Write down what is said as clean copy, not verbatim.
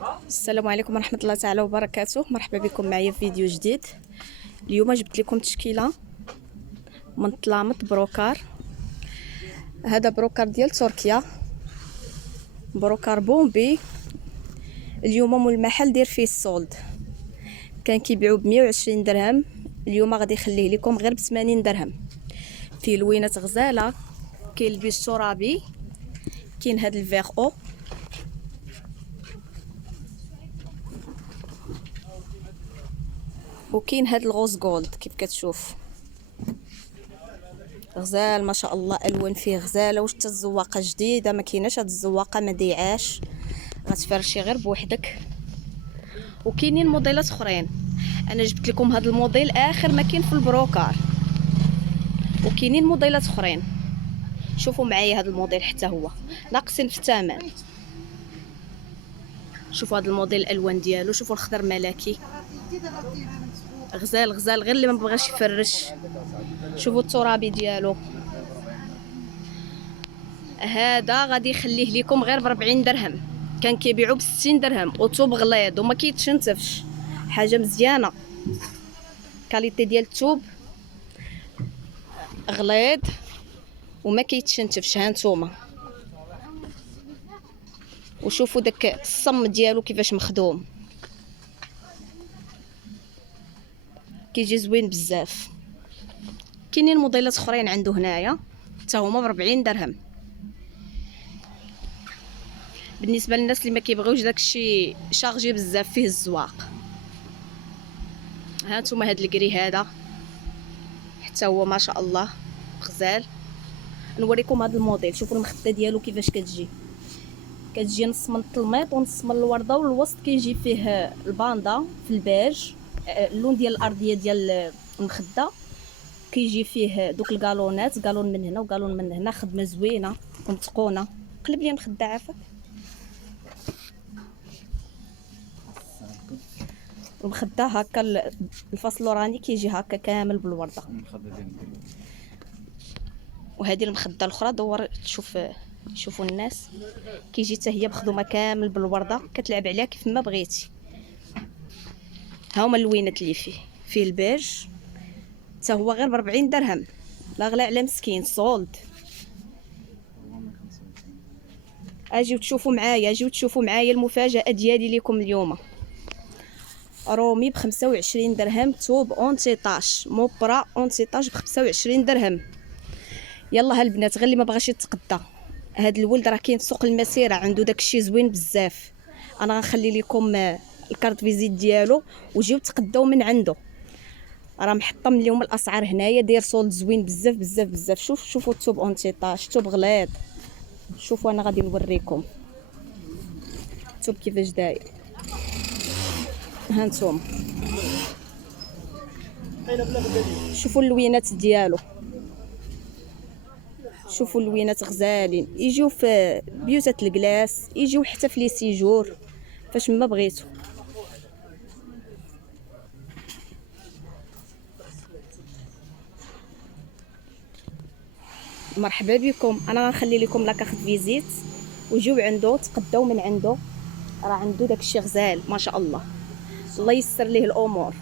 السلام عليكم ورحمة الله تعالى وبركاته. مرحبا بكم معايا في فيديو جديد. اليوم جبت لكم تشكيلة من طلامط بروكار. هذا بروكار ديال تركيا، بروكار بومبي. اليوم مول المحل داير فيه السولد، كان كيبيعوا ب120 درهم، اليوم غادي يخليه لكم غير ب80 درهم. فيه لوينات غزاله، كاين البيج ترابي، كاين هذا الفيغ او، وكاين هاد الغوز جولد. كيف كتشوف غزال ما شاء الله، الوان فيه غزاله. واش حتى الزواقه جديده، ما كايناش هاد الزواقه ما ديعاش، غتفرشي غير بوحدك. وكاينين موديلات اخرين، انا جبت لكم هاد الموديل اخر ما كاين في البروكار، وكاينين موديلات اخرين. شوفوا معايا هاد الموديل حتى هو ناقصين في الثمن. شوفوا هاد الموديل الالوان ديالو، شوفوا الخضر ملكي، غزال غزال غير اللي ما بغاش يفرش. شوفوا الترابي ديالو، هذا غادي يخليه لكم غير ب40 درهم، كان كيبيعوا ب60 درهم. وطوب غليظ وما كيتشنتفش، حاجه مزيانه. كاليتي ديال الثوب غليظ وما كيتشنتفش. ها نتوما وشوفوا داك الصم ديالو كيفاش مخدوم، كيجي زوين بزاف. كاينين موديلات اخرين عنده هنايا حتى هما ب40 درهم. بالنسبه للناس اللي ما كيبغيوش داكشي شارجي بزاف فيه الزواق، ها نتوما هاد الكري هذا حتى هو ما شاء الله غزال. نوريكم هذا الموديل، شوفوا المخده ديالو كيفاش كتجي نص من التلميط ونص من الورده، والوسط كيجي فيه الباندا في البيج. اللون ديال الارضيه ديال المخده كيجي فيه دوك الكالونات، كالون من هنا وكالون من هنا. خدمه زوينه ومتقونه. قلب لي المخده عافاك. المخده هكا الفصل الوراني كيجي هكا كامل بالورده. وهذه المخده الاخرى دور تشوف، شوفوا الناس كيجي حتى هي مخدومه كامل بالورده، كتلعب عليها كيف ما بغيتي. ها هما اللوينات اللي فيه البيج حتى هو غير ب40 درهم، لا غلا على مسكين سولد. اجيو تشوفوا معايا المفاجاه ديالي لكم اليوم. رومي ب25 درهم، توب اون تيطاش موبرا اون تيطاش ب25 درهم. يلا هالبنات غير اللي ما بغاش يتقدى، هاد الولد راه كاين في سوق المسيره، عنده داكشي زوين بزاف. انا غنخلي لكم الكارت فيزيت ديالو وجيو تقداو من عنده، راه محطم اليوم الاسعار هنايا، داير سولد زوين بزاف بزاف بزاف. شوفوا الثوب اون تيطاش، ثوب غليظ. شوفوا انا غادي نوريكم الثوب كيفاش داير. ها نتوما شوفوا اللوينات ديالو، شوفوا اللوينات غزالين. يجيو في بيوتات الكلاس، يجيو حتى في لي سيجور، فاش ما بغيتو. مرحبا بكم. انا غنخلي لكم لاكارت فيزيت وجيو عنده تقداو من عنده، راه عنده داكشي غزال ما شاء الله. الله يسر ليه الامور.